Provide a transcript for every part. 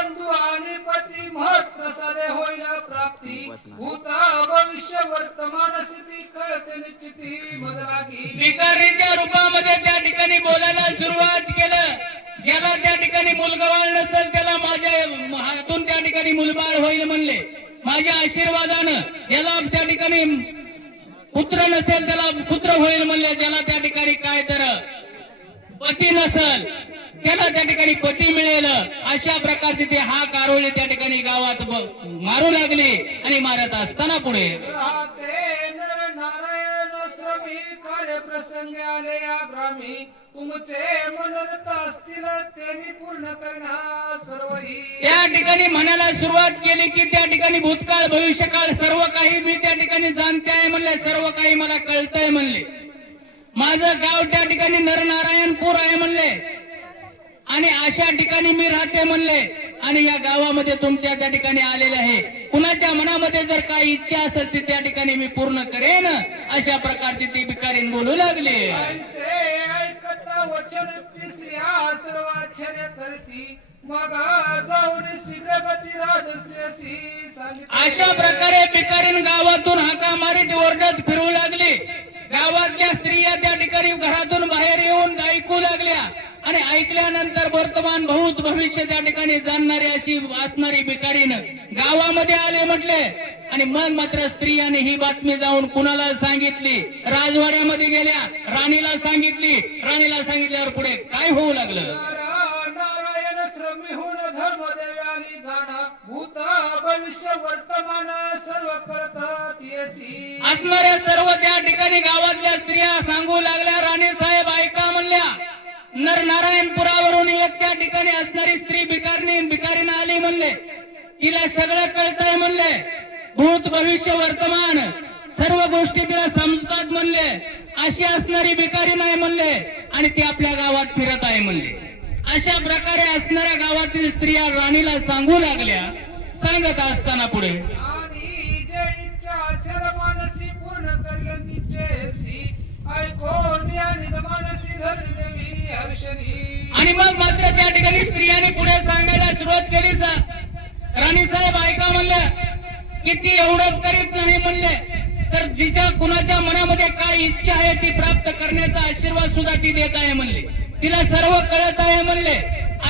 बंधू आणि पती महत् प्रसादे होईल प्राप्ती भूता भविष्य वर्तमान स्थिती कळते निश्चिती मदरागी भिकारीच्या रूपामध्ये त्या ठिकाणी बोलायला सुरुवात केलं. ज्याला त्या ठिकाणी मुलगवाळ नसेल त्याला माझ्या हातून त्या ठिकाणी मुलबाळ होईल म्हणले. माझ्या आशीर्वादानं ज्याला त्या ठिकाणी पुत्र नसेल त्याला पुत्र होईल म्हणले. ज्याला त्या ठिकाणी काय तर पती नसेल त्याला त्या ठिकाणी पती मिळेल. अशा प्रकारचे ते हा कारोळे त्या ठिकाणी गावात मारू लागले. आणि मारत असताना पुढे नारायण श्रमी कार्य प्रसंग आले या ग्रामी तुमचे मनोरथ असतील ते मी पूर्ण करणार सर्वही. त्या ठिकाणी म्हणायला सुरुवात केली की त्या ठिकाणी भूतकाळ भविष्यकाळ सर्व काही मी त्या ठिकाणी जाणते आहे म्हणले. सर्व काही मला कळतंय म्हणले. माझं गाव त्या ठिकाणी नरनारायणपूर आहे म्हणले. आणि अशा ठिकाणी मी राहते म्हणले. आणि या गावामध्ये तुमच्या त्या ठिकाणी आलेले आहे. कुणाच्या मनामध्ये जर काही इच्छा असेल ती त्या ठिकाणी मी पूर्ण करेन. अशा प्रकारची ती भिकारीण बोलू लागली. ऐकता वचन ती स्त्रिया सर्व आश्चर्य करती मग जाऊन शीघ्र गती राजश्रेयसी सांगितले. अशा प्रकारे भिकारीण गावातून हाका मारीत ओरडत फिरू लागली. गावातल्या स्त्रिया त्या ठिकाणी घरातून बाहेर येऊन ऐकू लागल्या. आणि ऐकल्यानंतर वर्तमान भूत भविष्य त्या ठिकाणी जाणणारी अशी असणारी भिकारीण गावामध्ये आले म्हटले. आणि मग मात्र स्त्रियाने ही बातमी जाऊन कुणाला सांगितली. राजवाड्यामध्ये गेल्या. राणीला सांगितली. राणीला सांगितल्यावर पुढे काय होऊ लागलं. नारायण श्रमी होण धर्मदेवानी जाणा भूत भविष्य वर्तमान सर्व कळतात येसी. असणाऱ्या सर्व त्या ठिकाणी गावातल्या स्त्रिया सांगू लागल्या. राणी साहेब ऐका म्हणल्या. नरनारायणपुरावरून एक त्या ठिकाणी असणारी स्त्री भिकारीण आली म्हणले. तिला सगळं कळतंय म्हणले. भूत भविष्य वर्तमान सर्व गोष्टी तिला समजतात म्हणले. अशी असणारी भिकारीण आहे म्हणले. आणि ती आपल्या गावात फिरत आहे म्हणले. अशा प्रकारे असणाऱ्या गावातील स्त्रिया राणीला सांगू लागल्या. सांगत असताना पुढे आणि जे इच्छा अक्षर मानसी पूर्ण करेल तिचेसी ऐकोन या निजमानसी धरणी देवी हर्षणी. आणि मग मात्र त्या ठिकाणी स्त्रियांनी पुढे सांगायला सुरुवात केली. राणी साहेब ऐका म्हणल्या की ती एवढंच करीत नाही म्हणले. तर जिच्या कुणाच्या मनामध्ये काय इच्छा आहे ती प्राप्त करण्याचा आशीर्वाद सुद्धा ती देत आहे म्हणले. तिला सर्व कळत आहे म्हणले.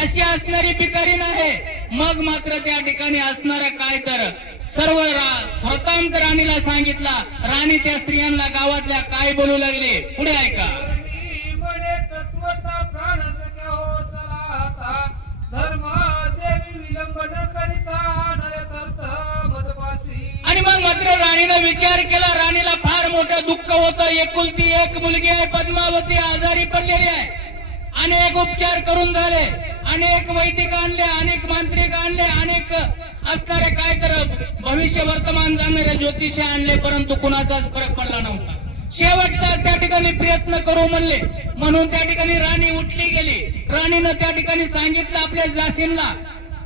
अशी असणारी भिकारीण आहे. मग मात्र त्या ठिकाणी असणारा काय तर सर्व वृत्तांत राणीला सांगितला. राणी त्या स्त्रियांना गावातल्या काय बोलू लागले. पुढे ऐका. तत्वता प्राण सख्या हो चला आता धर्म देवी विलंबन करिता नयतर्थ मजपासी. आणि मग मात्र राणीनं विचार केला. राणीला फार मोठं दुःख होतं. एकुलती एक मुलगी आहे पद्मावती आजारी पडलेली आहे. अनेक उपचार करून झाले. अनेक वैदिक आणले. अनेक मांत्रिक आणले. अनेक असणारे काय तर भविष्य वर्तमान जाणारे ज्योतिषी आणले. परंतु कुणाचाच फरक पडला नव्हता. शेवटचा त्या ठिकाणी प्रयत्न करू म्हणले. म्हणून त्या ठिकाणी राणी उठली गेली. राणीनं त्या ठिकाणी सांगितलं आपल्या दासींना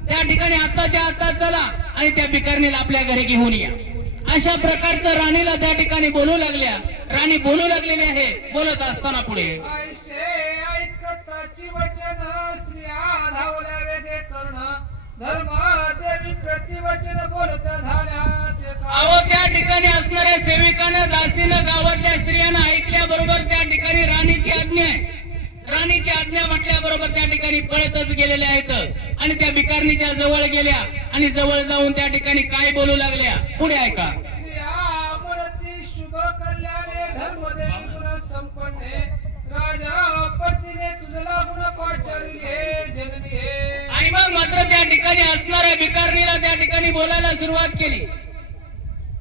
त्या ठिकाणी आताच्या आता चला आणि त्या भिकारणीला आपल्या घरी घेऊन या. अशा प्रकारचं राणीला त्या ठिकाणी बोलू लागल्या. राणी बोलू लागलेली आहे. बोलत असताना पुढे ऐकताची वचन स्त्रिया धावल्या वेगे कर्ण धर्म देवी प्रतिवचन बोलत झाल्या. अहो त्या ठिकाणी असणाऱ्या सेविकानं दासीनं गावातल्या स्त्रियांना ऐकल्या बरोबर त्या ठिकाणी राणीची आज्ञा आहे. राणीची आज्ञा म्हटल्याबरोबर त्या ठिकाणी पळतच गेलेल्या आहेत. आणि त्या भिकारणीच्या जवळ गेल्या. आणि जवळ जाऊन त्या ठिकाणी काय बोलू लागल्या. पुढे ऐका. शुभ कल्याणे धर्मदेवी गुण संपन्ने राजा पत्नीने तुझला गुण पाचारिले जननी. आणि मग मात्र त्या ठिकाणी असणाऱ्या भिकारणीला त्या ठिकाणी बोलायला सुरुवात केली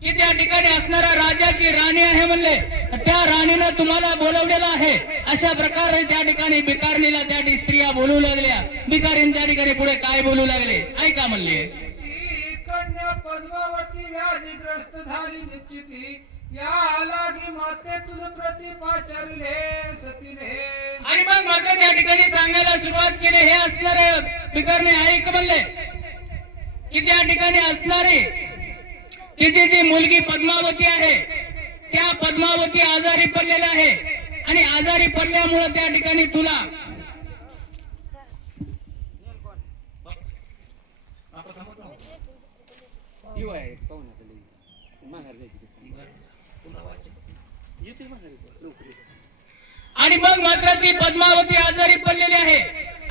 की त्या ठिकाणी असणाऱ्या राजाची राणी आहे म्हणले. त्या राणीनं तुम्हाला बोलवलेलं आहे. अशा प्रकारे त्या ठिकाणी भिकारणीला त्या स्त्रिया बोलू लागल्या. भिकारीण त्या ठिकाणी पुढे काय बोलू लागले ऐका म्हणले. कन्या पद्मावती व्याधीग्रस्त झाली निश्चिती या लागी माते तुझ प्रति पाचारिले सतीने. आणि मग मात्र त्या ठिकाणी सांगायला सुरुवात केली. हे असणारे भिकारणे ऐक म्हणले की त्या ठिकाणी असणारे तिची जी मुलगी पद्मावती आहे त्या पद्मावती आजारी पडलेल्या आहे. आणि आजारी पडल्यामुळे त्या ठिकाणी तुला युवा आहे पाहून आता लगेच माघार जायची येतोय माघारी लवकर येतो. आणि मग मात्र ती पद्मावती आजारी पडलेली आहे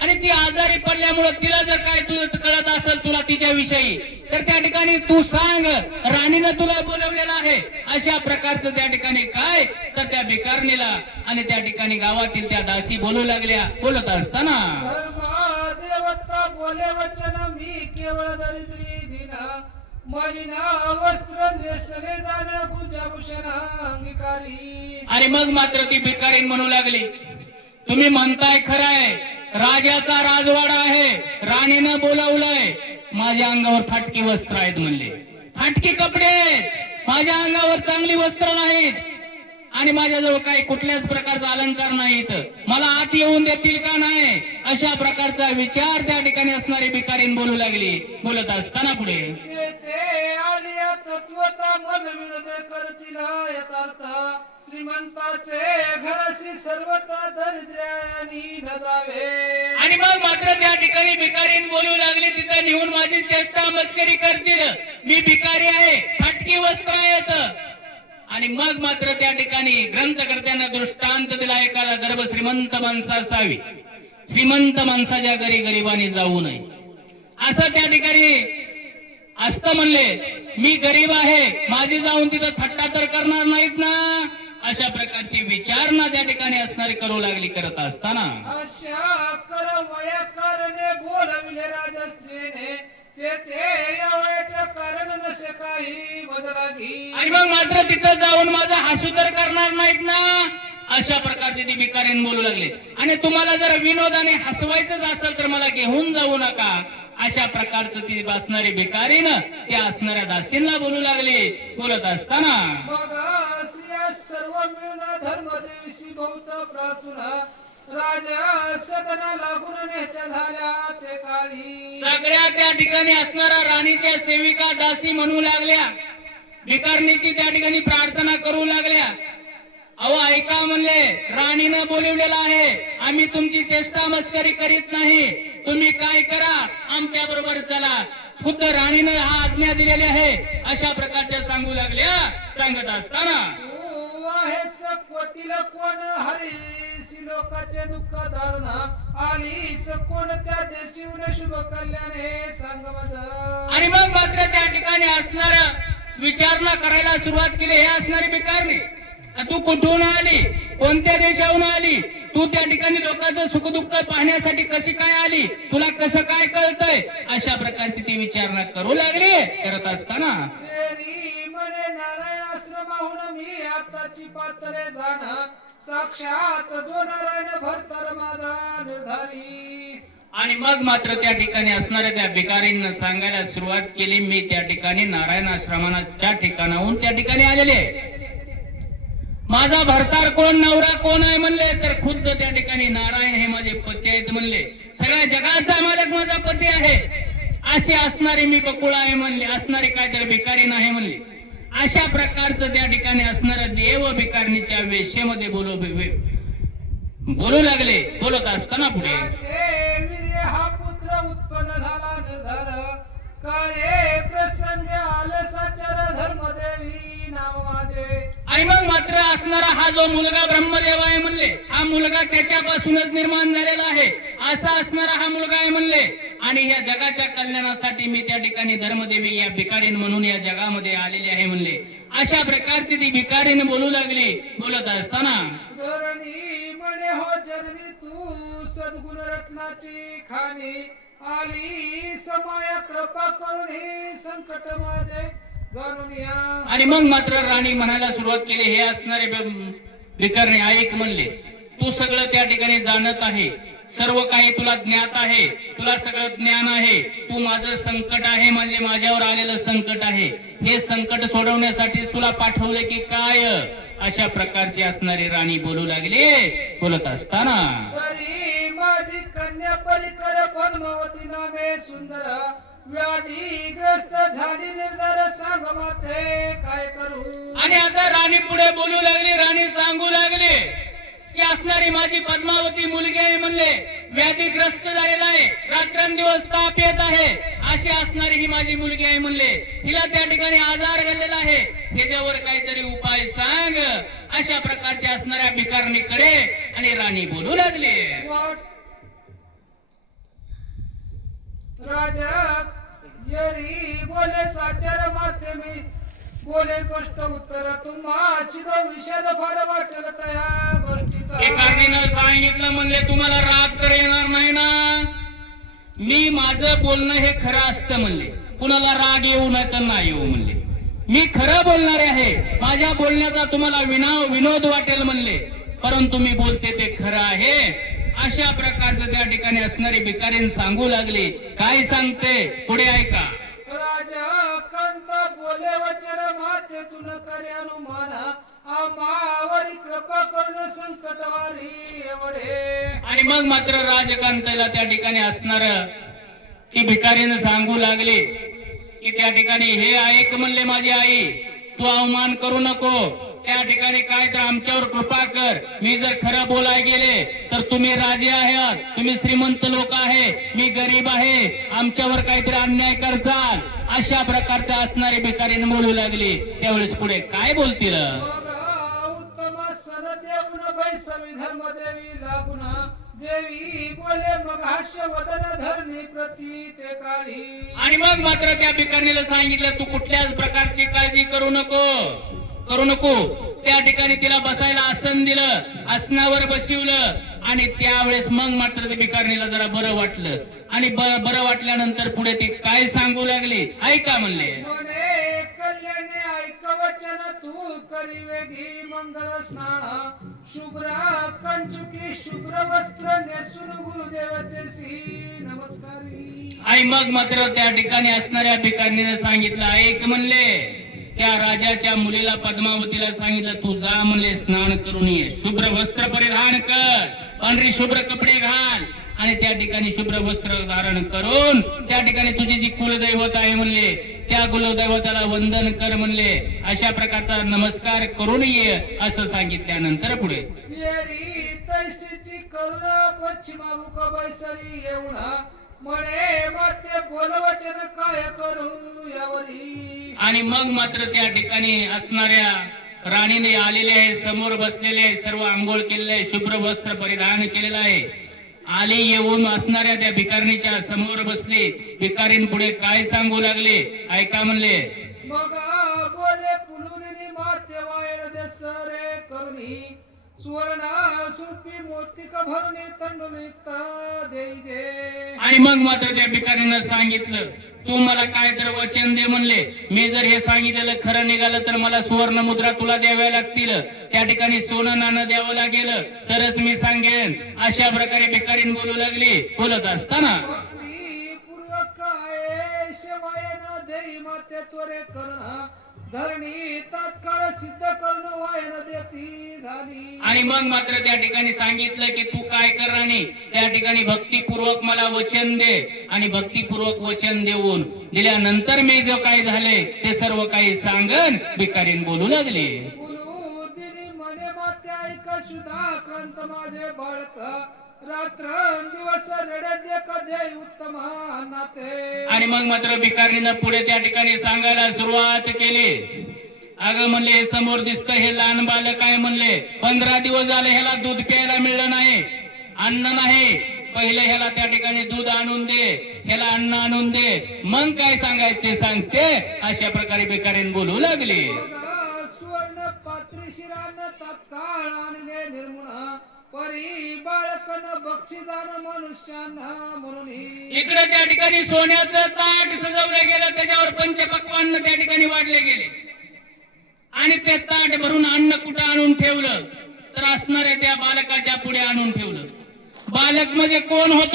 आणि ती आजारी पडल्यामुळे तिला जर काय तुला कळत असेल तुला तिच्याविषयी तर त्या ठिकाणी तू सांग, राणीनं तुला बोलवलेलं आहे. अशा प्रकारचं त्या ठिकाणी काय तर त्या भिकारणीला आणि त्या ठिकाणी गावातील त्या दासी बोलू लागल्या. बोलत असताना देवता बोले वचन मी केवळ दरिद्री दिना माझी ना वस्त्र नेसले जाण्या पूजाभूषण अंगीकारी. आणि मग मात्र ती भिकारीण म्हणू लागली, तुम्ही म्हणताय खरंय, राजाचा राजवाडा आहे, राणीनं बोलावलंय, माझ्या अंगावर फाटकी वस्त्र आहेत म्हणले, फाटकी कपडे आहेत, माझ्या अंगावर चांगली वस्त्र नाहीत आणि माझ्याजवळ काही कुठल्याच प्रकारचा अलंकार नाहीत, मला आत येऊन देतील का नाही, अशा प्रकारचा विचार त्या ठिकाणी असणारी भिकारीण बोलू लागली. बोलत असताना पुढे ते आलिया तत्वता मज विनोदे करतील यथार्थ श्रीमंताचे घराशी सर्वता दरिद्र्यानी न जावे. आणि मग मात्र त्या ठिकाणी भिकारीण बोलू लागली, तिथं नेऊन माझी चेष्टा मस्करी करतील, मी भिकारी आहे, फाटकी वस्त्र आहेत. आणि मग मात्र त्या ठिकाणी ग्रंथकर्त्यांना दृष्टांत दिला, एखादा गर्भ श्रीमंत माणसा असावी, श्रीमंत माणसाच्या घरी गरिबाने जाऊ नये असं त्या ठिकाणी असतं म्हणले. मी गरीब आहे, माझी जाऊन तिथं थट्टा तर करणार नाहीत ना, अशा प्रकारची विचारणा त्या ठिकाणी असणारी करू लागली. करत असताना अशा कर वयाकारणे बोलविले राजस्त्रीने ते यावयाचं कारण नसे काही मजरागी. आणि मग मात्र तिथं जाऊन माझा हासू तर करणार नाहीत ना, अशा प्रकारची ती भिकारीण बोलू लागले. आणि तुम्हाला जर विनोदाने हसवायचंच असेल तर मला घेऊन जाऊ नका, अशा प्रकारचं ती बसणारी भिकारीण त्या असणाऱ्या दासींना बोलू लागली. बोलत असताना बघा स्त्रिया सर्व मिळून धर्मदेवीशी बहुत प्रार्थना राजा सदना लागून नेत्या झाल्या ते काळी. सगळ्या त्या ठिकाणी असणाऱ्या राणीच्या सेविका दासी म्हणू लागल्या, भिकारणीची त्या ठिकाणी प्रार्थना करू लागल्या. अहो ऐका म्हणले, राणीनं बोलवलेलं आहे, आम्ही तुमची चेष्टा मस्करी करीत नाही, तुम्ही काय करा आमच्या बरोबर चला, खुद्द राणीनं हा आज्ञा दिलेली आहे, अशा प्रकारच्या सांगू लागल्या. सांगत असताना तू आहेस कोटीला कोण हरीसी लोकाचे दुःख धारणा आलीस कोणत्या देशी शुभ कल्याणे सांग माझं. आणि मग मात्र त्या ठिकाणी असणारा विचारणा करायला सुरुवात केली. हे असणारी भिकारणी, तू कुठून आली, कोणत्या देशाहून आली, तू त्या ठिकाणी लोकांचं सुखदुःख पाहण्यासाठी कशी काय आली, तुला कसं काय कळतंय, अशा प्रकारची ती विचारणा करू लागली. करत असताना तेरी म्हणे नारायण आश्रमाहून मी आताची पातळे जाण साक्षात जो नारायण भरतर माझा निर्धारी. आणि मग मात्र त्या ठिकाणी असणाऱ्या त्या भिकारींना सांगायला सुरुवात केली, मी त्या ठिकाणी नारायण आश्रमाच्या ठिकाणाहून त्या ठिकाणी आलेले, माझा भरतार कोण, नवरा कोण आहे म्हणले तर खुद्द त्या ठिकाणी नारायण हे माझे पती आहेत म्हणले, सगळ्या जगाचा मालक माझा पती आहे, असे असणारे मी बकुळा आहे म्हणले, असणारे काय तर भिकारी नाही म्हणले. अशा प्रकारचं त्या ठिकाणी असणाऱ्या देव भिकारणीच्या वेशेमध्ये बोलू लागले. बोलत असताना पुढे हा पुत्र उत्पन्न झाला निर्धार काळे प्रसंग आले साचार धर्मदेवी नाव माझे. आणि मग मात्र असणारा हा जो मुलगा ब्रह्मदेव आहे म्हणले, हा मुलगा त्याच्यापासूनच निर्माण झालेला आहे, असा असणारा हा मुलगा आहे म्हणले. आणि या जगाच्या कल्याणासाठी मी त्या ठिकाणी धर्मदेवी या भिकारीण म्हणून या जगामध्ये आलेली आहे म्हणले. अशा प्रकारची ती भिकारीण बोलू लागली. बोलत असताना धरणी म्हणे हो जननी तू सद्गुण रत्नाची खाणी आली समाया कृपा करुणी संकट माझे जाणून या. आणि मग मात्र राणी म्हणायला सुरुवात केली, हे असणारे भिकारणे ऐक म्हणले, तू सगळं त्या ठिकाणी जाणत आहे, सर्व काही तुला ज्ञात आहे, तुला सगळं ज्ञान आहे, तू माझं संकट आहे म्हणजे माझ्यावर आलेलं संकट आहे, हे संकट सोडवण्यासाठी तुला पाठवले की काय, अशा प्रकारची असणारी राणी बोलू लागली. बोलत असताना तरी माझी कन्या परिकर पद्मावती नामे सुंदर व्याधीग्रस्त झाली निर्धार सांग माते काय करू. आणि आता राणी पुढे बोलू लागली, राणी सांगू लागली की असणारी माझी पद्मावती मुलगी आहे म्हणले, व्याधीग्रस्त झालेला आहे, रात्रंदिवस ताप येत आहे, अशी असणारी ही माझी मुलगी आहे म्हणले, हिला त्या ठिकाणी आजार घडलेला आहे, ह्याच्यावर काहीतरी उपाय सांग, अशा प्रकारच्या असणाऱ्या भिकारणीकडे आणि राणी बोलू लागली. राजा येरी बोले साचार माते मी बोले स्पष्ट उत्तर तुम्हाची तो विषाद फार वाटेल त्या गोष्टीचा. भिकारणीनं सांगितलं म्हणले, तुम्हाला राग तर येणार नाही ना, मी माझं बोलणं हे खरं असतं म्हणले, कुणाला राग येऊ नये तर नाही येऊ म्हणले, मी खरं बोलणारे आहे, माझ्या बोलण्याचा तुम्हाला विनोद वाटेल म्हणले, परंतु मी बोलते ते खरं आहे. अशा प्रकारचं त्या ठिकाणी असणारे भिकारीन सांगू लागले. काय सांगते पुढे ऐका. राजा कंत बोले वचन माते तुन करे अनुमाना आमावरी कृपा करून संकटवारी एवढे. आणि मग मात्र राजकांताला त्या ठिकाणी असणार ती भिकारीनं सांगू लागले की त्या ठिकाणी हे ऐक म्हणले, माझी आई तू अवमान करू नको, त्या ठिकाणी काय तर आमच्यावर कृपा कर, मी जर खरं बोलाय गेले तर तुम्ही राजे आहात, तुम्ही श्रीमंत लोक आहे, मी गरीब आहे, आमच्यावर काहीतरी अन्याय करचाल, अशा प्रकारचा असणारे भिकारीने बोलू लागले. त्यावेळेस पुढे काय बोलतील. उत्तम सन देऊन वैसवी धर्म देवी लागून देवी बोले मग हास्य वदन धरणी प्रती ते काळी. आणि मग मात्र त्या भिकारणीला सांगितलं, तू कुठल्याच प्रकारची काळजी करू नको. त्या ठिकाणी तिला बसायला आसन दिलं, आसनावर बसवलं आणि त्यावेळेस मग मात्र त्या भिकारणीला जरा बरं वाटलं. आणि बरं वाटल्यानंतर पुढे ती काय सांगू लागली ऐका म्हणले. म्हणे कल्याणे ऐक वचन तू करी वेधी मंगल स्नान शुभ्र कंचुकी शुभ्र वस्त्र नेसून गुरुदेवतेसी नमस्कारी. आणि मग मात्र त्या ठिकाणी असणाऱ्या भिकारणीने सांगितलं, ऐक म्हणले, त्या राजाच्या मुलीला पद्मावतीला सांगितलं, तू जा म्हणले स्नान करून ये, शुभ्र वस्त्र परिधान कर, पांढरी शुभ्र कपडे घाल आणि त्या ठिकाणी शुभ्र वस्त्र धारण करून त्या ठिकाणी तुझी जी कुलदैवत आहे म्हणले त्या कुलदैवताला वंदन कर म्हणले, अशा प्रकारचा नमस्कार करून ये असं सांगितल्यानंतर पुढे तैसीची करुणा पश्चिमामुख बैसली येऊना म्हणे माते बोलवचन काय करू यावरी. आणि मग मात्र त्या ठिकाणी असणाऱ्या राणीने आलेले आहे, समोर बसलेले आहे, सर्व आंघोळ केलेले आहे, शुभ्र वस्त्र परिधान केलेलं आहे, आली येऊन असणाऱ्या त्या भिकारणीच्या समोर बसले. भिकारीन पुढे काय सांगू लागले ऐका म्हणले. मग बोले पुलुनी माते वायल देसरे करुणी सुवर्ण सुपी मोतिक भरणी तंडुलित देईजे. आणि मग मात्र त्या भिकारीनं सांगितलं, तू मला काय तर वचन दे म्हणले, मी जर हे सांगितलेलं खरं निघालं तर मला सुवर्ण मुद्रा तुला द्याव्या लागतील, त्या ठिकाणी सोनं नाणं द्यावं लागेल तरच मी सांगेन. अशा प्रकारे भिकारीन बोलू लागली. बोलत असताना पूर्वक आहे शेवायना देई माते त्वरे करणा धरणी तात्काळ सिद्ध करणं वायन देती झाली. आणि मग मात्र त्या ठिकाणी सांगितलं की तू काय कर राणी, त्या ठिकाणी भक्तीपूर्वक मला वचन दे आणि भक्तीपूर्वक वचन दिल्यानंतर मी जो काय झाले ते सर्व काही सांगन. भिकारीन बोलू लागले. म्हणे माते ऐक सुधा क्रांत माझे बाळक रात्र दिवस रडे कधे उत्तम नाते. आणि मग मात्र भिकारीनं पुढे त्या ठिकाणी सांगायला सुरुवात केली. अगं म्हणले, समोर दिसतं हे लहान बालक आहे म्हणले, 15 दिवस झाले ह्याला दूध प्यायला मिळलं नाही, अन्न नाही, पहिले ह्याला त्या ठिकाणी दूध आणून दे, ह्याला अन्न आणून दे, मग काय सांगायचं ते सांगते. अशा प्रकारे भिकारीन बोलू लागले. सुवर्ण पात्री शिरान तात्काळ आणले निर्मुणा परी बाळकन बक्षिदान मनुष्यांना म्हणून. इकडे त्या ठिकाणी सोन्याचं ताट सजवलं गेलं, त्याच्यावर पंचपक्वान्न त्या ठिकाणी वाढले गेले आणि ते ताट भरून अन्न कुठं आणून ठेवलं तर असणाऱ्या त्या बालकाच्या पुढे आणून ठेवलं. बालक म्हणजे कोण होता